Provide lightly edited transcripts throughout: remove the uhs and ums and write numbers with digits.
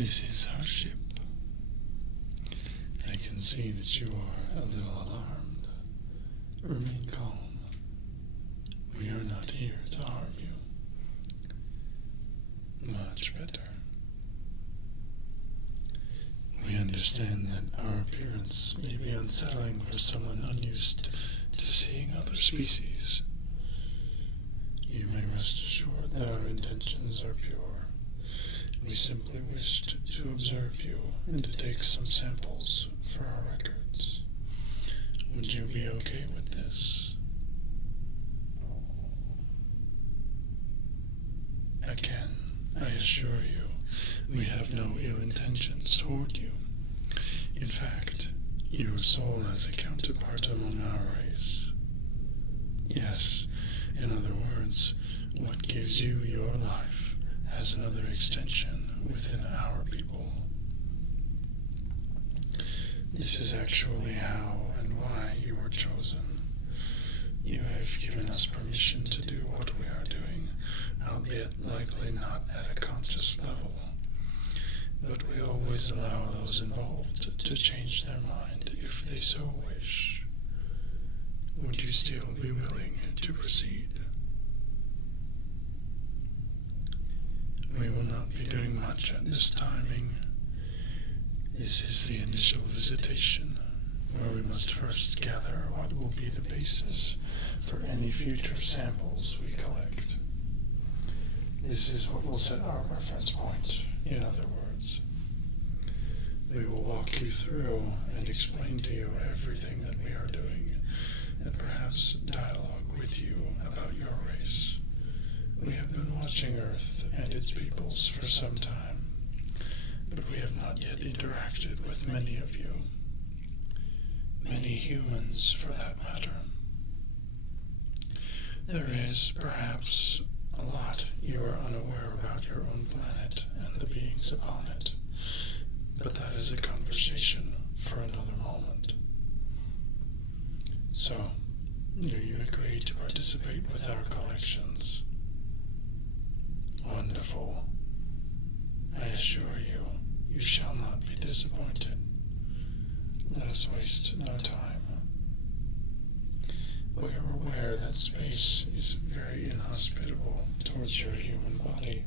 This is our ship. I can see that you are a little alarmed. Remain calm. We are not here to harm you. Much better. We understand that our appearance may be unsettling for someone unused to seeing other species. You may rest assured that our intentions are pure. We simply wished to observe you and to take some samples for our records. Would you be okay with this? Again, I assure you, we have no ill intentions toward you. In fact, your soul has a counterpart among our race. Yes, in other words, what gives you your life has another extension within our people. This is actually how and why you were chosen. You have given us permission to do what we are doing, albeit likely not at a conscious level. But we always allow those involved to change their mind if they so wish. Would you still be willing to proceed? We will not be doing much at this timing. This is the initial visitation, where we must first gather what will be the basis for any future samples we collect. This is what will set our reference point, in other words. We will walk you through and explain to you everything that we are doing, and perhaps dialogue with you about your race. We have been watching Earth and its peoples for some time, but we have not yet interacted with many of you. Many humans, for that matter. There is, perhaps, a lot you are unaware about your own planet and the beings upon it, but that is a conversation for another moment. So, do you agree to participate with our collections? Wonderful. I assure you, you shall not be disappointed. Let us waste no time. We are aware that space is very inhospitable towards your human body,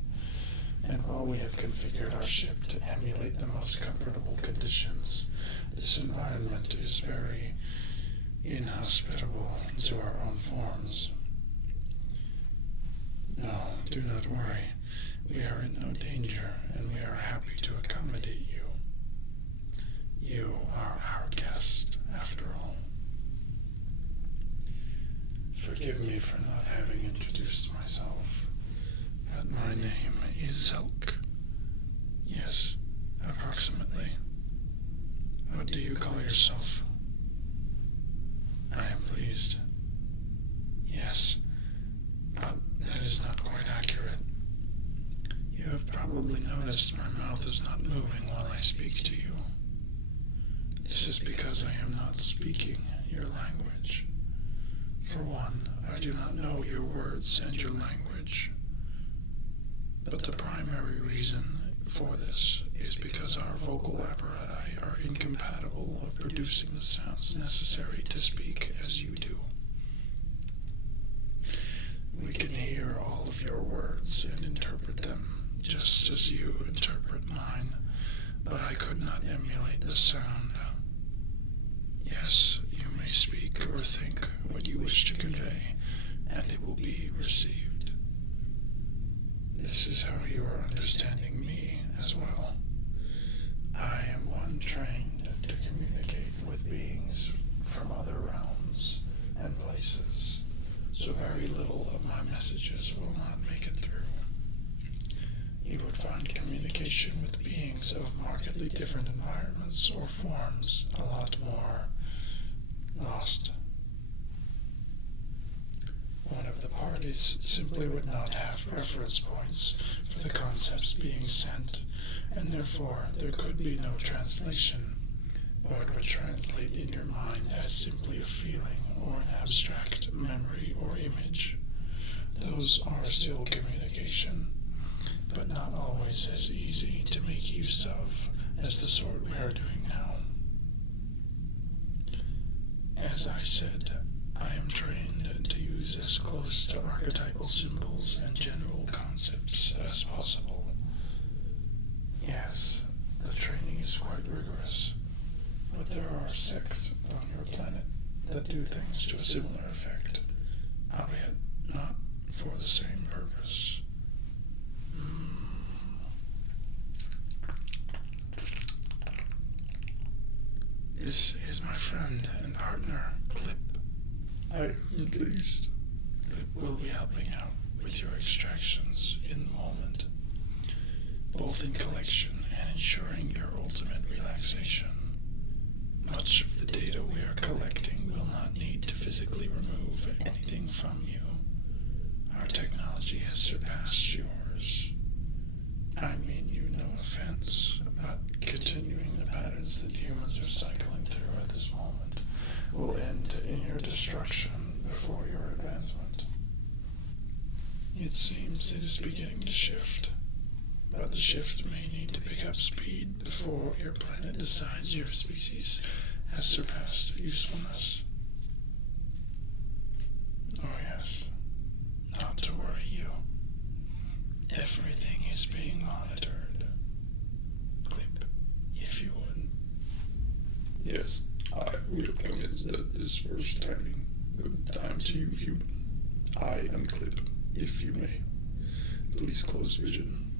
and while we have configured our ship to emulate the most comfortable conditions, this environment is very inhospitable to our own forms. No, do not worry. We are in no danger, and we are happy to accommodate you. You are our guest, after all. Forgive me for not having introduced myself, but my name is Zelk. Yes, approximately. What do you call yourself? I am pleased. Yes, but that is not quite accurate. You have probably noticed my mouth is not moving while I speak to you. This is because I am not speaking your language. For one, I do not know your words and your language. But the primary reason for this is because our vocal apparatus are incapable of producing the sounds necessary to speak as you do. We can hear all of your words and interpret them, just as you interpret mine, but I could not emulate the sound. Yes, you may speak or think what you wish to convey, and it will be received. This is how you are understanding me as well. I am one trained to communicate with beings from other realms and places, so very little of my messages will not make it through. You would find communication with beings of markedly different environments or forms a lot more lost. One of the parties simply would not have reference points for the concepts being sent, and therefore there could be no translation, or it would translate in your mind as simply a feeling or an abstract memory or image. Those are still communication, but not always as easy to make use of as the sort we are doing now. As I said, I am trained to use as close to archetypal symbols and general concepts as possible. Yes, the training is quite rigorous, but there are sects on your planet that do things to a similar effect, albeit not for the same purpose. This is my friend and partner, Clip. I am pleased. Clip will be helping out with your extractions in the moment, both in collection and ensuring your ultimate relaxation. Much of the data we are collecting will not need to physically remove anything from you. Our technology has surpassed yours. I mean you no offense, but continuing the patterns that humans are cycling through at this moment will end in your destruction before your advancement. It seems it is beginning to shift, but the shift may need to pick up speed before your planet decides your species has surpassed usefulness. Oh yes, not to worry you. Everything is being monitored. Clip, if you would. Yes, I will commit that this first timing. Good time to you, human. I am Clip, if you may. Please close vision.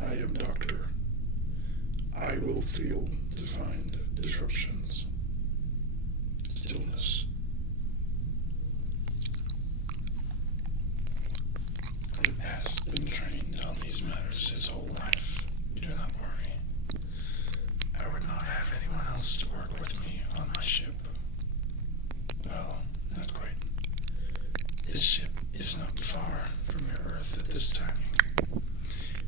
I am Doctor. I will feel defined disruptions. Stillness. Clip has been trained on these matters his whole life. Do not worry. I would not have anyone else to work with me on my ship. Well, not quite. This ship is not far from your Earth at this timing.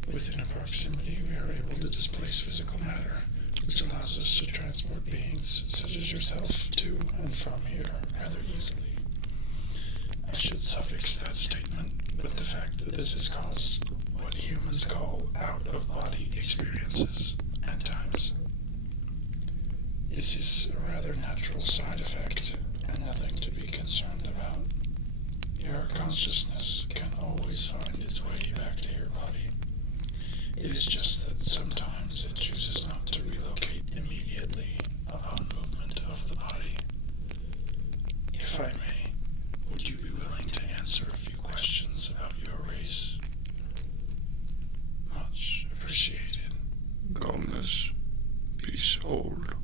Within a proximity, we are able to displace physical matter, which allows us to transport beings such as yourself to and from here rather easily. I should suffix that statement with the fact that this has caused what humans call out-of-body experiences at times. This is a rather natural side effect and nothing to be concerned about. Your consciousness can always find its way back to your body. It is just that sometimes it chooses not to relocate immediately upon movement of the body. If I may, would you be willing to answer a few questions about your race? Much appreciated. Calmness. Peace hold.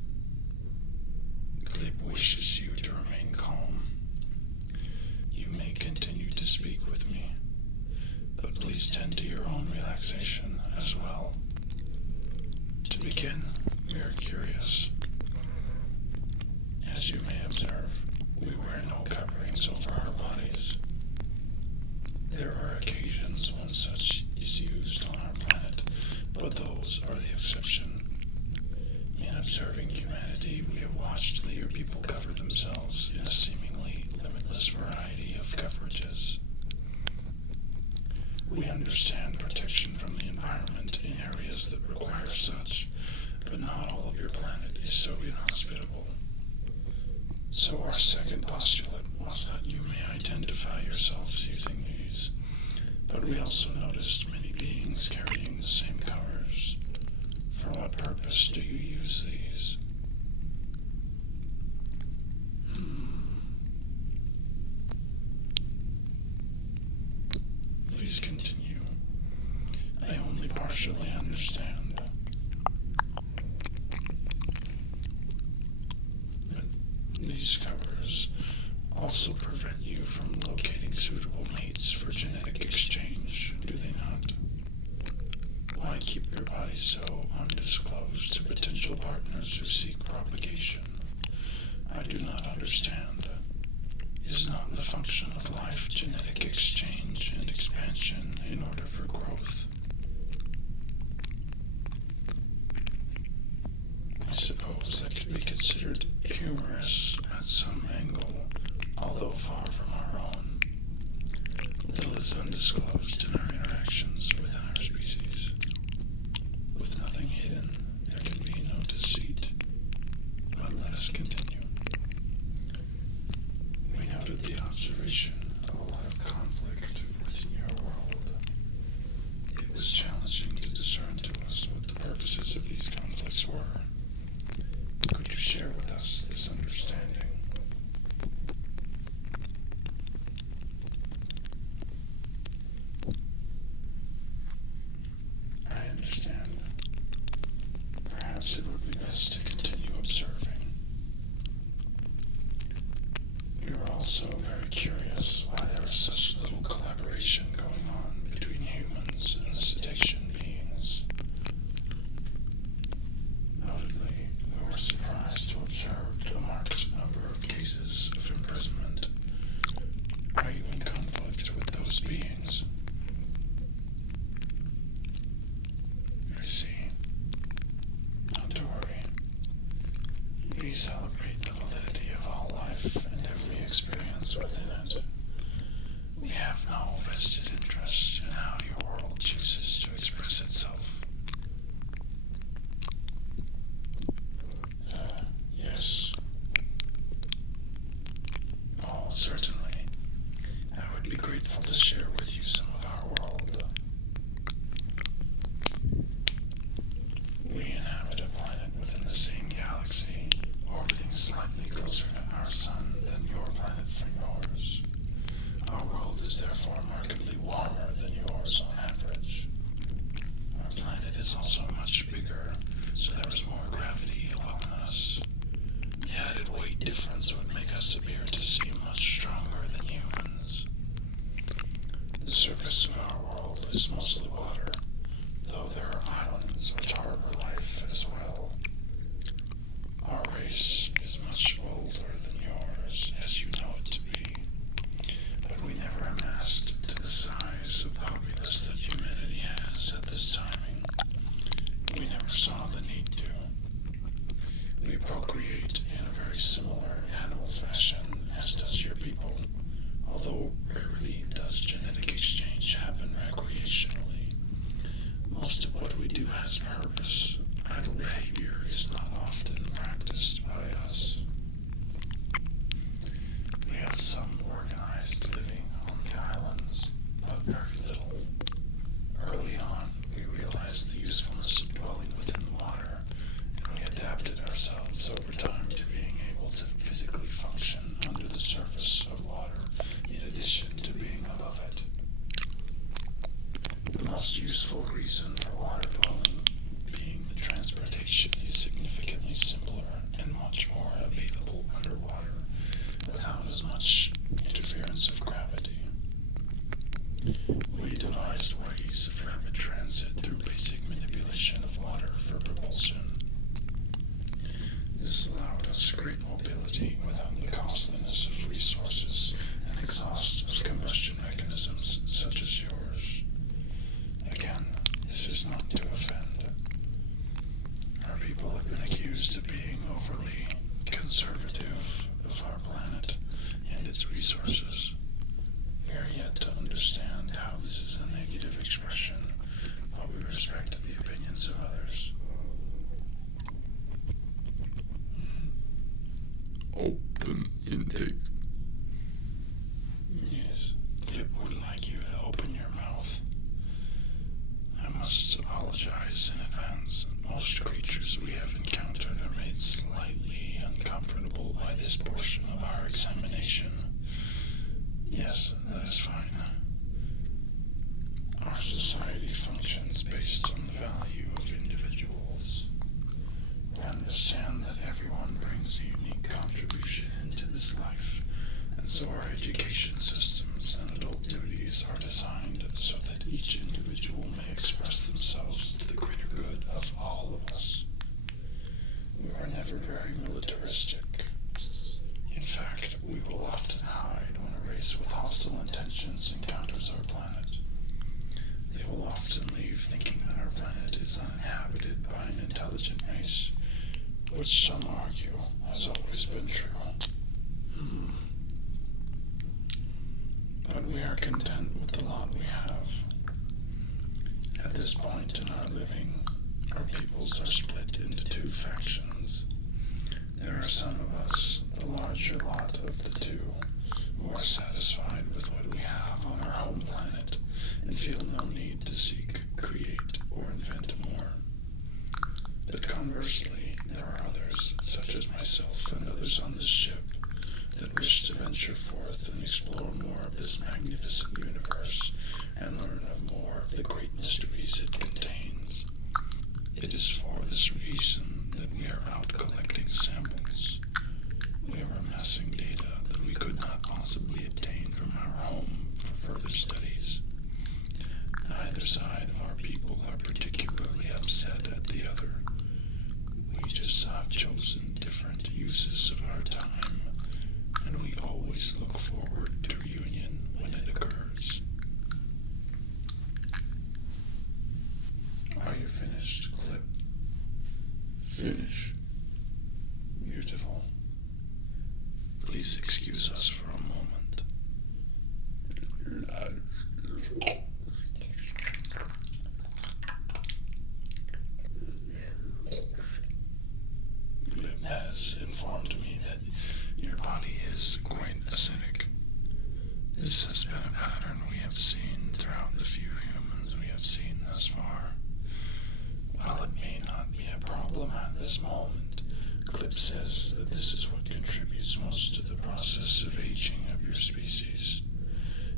Clip wishes you to remain calm. You may continue to speak with me, but please tend to your own relaxation as well. To begin, we are curious. As you may observe, we wear no coverings over our bodies. There are occasions when such is used on our planet, but those are the exception. In observing humanity, we have watched your people cover themselves in a seemingly limitless variety of coverages. We understand protection from the environment in areas that require such, but not all of your planet is so inhospitable. So our second postulate was that you may identify yourselves using these, but we also noticed many beings carrying the same covers. For what purpose do you use these? Please continue. I only partially understand. But these covers also prevent you from locating suitable mates for genetic exchange, do they not? Why keep your body so undisclosed to potential partners who seek propagation? I do not understand. Is not the function of life genetic exchange and expansion in order for growth? I suppose that could be considered humorous at some angle, although far from our own. Little is undisclosed in our interactions within our species. With nothing hidden, there can be no deceit. But let us continue. We noted the observation of a lot of conflict within your world. It was challenging to discern to us what the purposes of these conflicts were. Could you share with us this understanding? I understand. Perhaps it would be best to continue observing. We were also very curious why there was such little collaboration going on between humans and cetacean beings. Notably, we were surprised to observe a marked number of cases of imprisonment. Are you in conflict with those beings? I see. Not to worry. We celebrate the validity of all life and every experience within it. We have no vested interest in how your world chooses to express itself. Yes. Oh, certainly. I would be grateful to share with you some of our world. We inhabit a planet within the same galaxy, orbiting slightly closer to our sun than your planet from yours. Our world is therefore markedly warmer than yours on average. Our planet is also much bigger, so there is more gravity upon us. The added weight difference would make us appear to seem much stronger than humans. The surface of our world is mostly water, though there are islands which harbor life as well. Our race is much older than yours, as you know it to be, but we never amassed to the size of populace that humanity has at this timing. We never saw the need to. We procreate in a very similar animal fashion as does your people, although rarely does genetic exchange happen recreationally. Most of what we do has purpose. Idle behavior is not often practiced by us. We have some organized living on the islands, but very little. Early on, we realized the usefulness of dwelling within the water, and we adapted ourselves over time to being able to physically function under the surface of water, in addition to being above it. The most useful reason for water dwelling being the transportation is significantly simpler and much more available underwater, without as much interference of gravity. We devised ways of rapid transit through basic manipulation of water for propulsion. This allowed us great mobility without the costliness of resources and exhaust of combustion mechanisms such as yours. Again, this is not to offend. Our people have been accused of being overly conservative of our planet and its resources. We are yet to understand how this is a negative expression, but we respect the opinions of others. Open intake. Yes, it would like you to open your mouth. I must apologize in advance. Most creatures we have encountered are made slightly uncomfortable by this portion of our examination. Yes, that is fine. Our society functions based on the value of individuals. We understand that everyone brings a unique contribution into this life, and so our education systems and adult duties are designed so that each individual may express themselves to the greater good of all of us. We are never very militaristic. In fact, we will often hide when a race with hostile intentions encounters our planet. They will often leave thinking that our planet is uninhabited by an intelligent race, which some argue has always been true. But we are content with the lot we have. At this point in our living, our peoples are split into two factions. There are some of us, the larger lot of the two, who are satisfied with what we have on our home planet and feel no need to seek, create, or invent more. But conversely, there are others, such as myself and others on this ship, that wish to venture forth and explore more of this magnificent universe and learn of more of the great mysteries it contains. It is for this reason that we are out collecting samples. We are amassing data that we could not possibly obtain from our home for further studies. Neither side of our people are particularly upset at the other. We just have chosen different uses of our time, and we always look forward to reunion when it occurs. Are you finished, Clip? Finish. Beautiful. Please excuse us for a moment. Clip has informed me that your body is quite acidic. This has been a pattern we have seen throughout the few humans we have seen thus far. While it may not be a problem at this moment, Clip says that this is what contributes most to the process of aging of your species.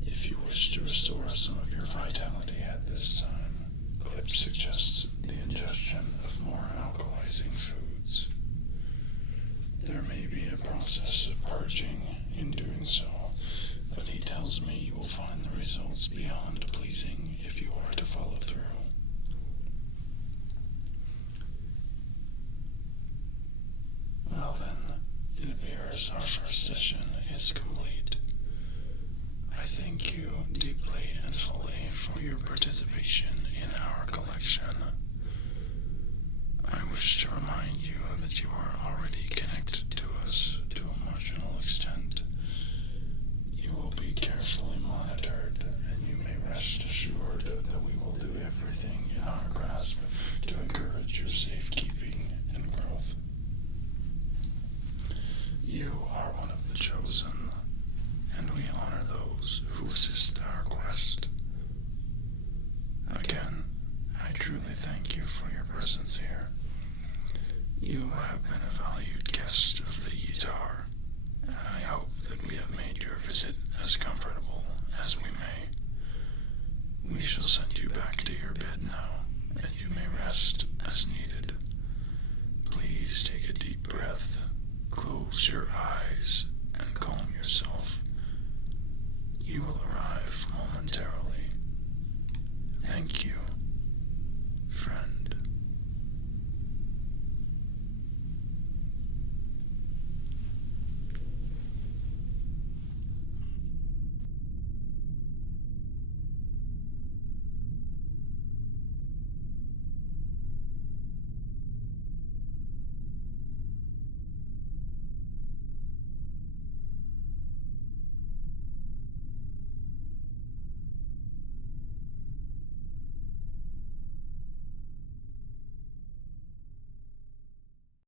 If you wish to restore some of your vitality at this time, Clip suggests the ingestion of more alkalizing foods. There may be a process of purging in doing so, but he tells me you will find the results beyond pleasing if you are to follow through. Well then, it appears our first session is complete. I thank you deeply and fully for your participation in our collection. I wish to remind you that you are already connected to us to a marginal extent. You will be carefully monitored, and you may rest assured that we will do everything in our grasp to encourage your safekeeping and growth. You are one of the chosen, and we honor those who assist our quest. Again, I truly thank you for your presence here. You have been a valued guest of the Yitar, and I hope that we have made your visit as comfortable as we may. We shall send you back to your bed now, and you may rest as needed. Please take a deep breath, close your eyes, and calm yourself. You will arrive momentarily. Thank you, friend.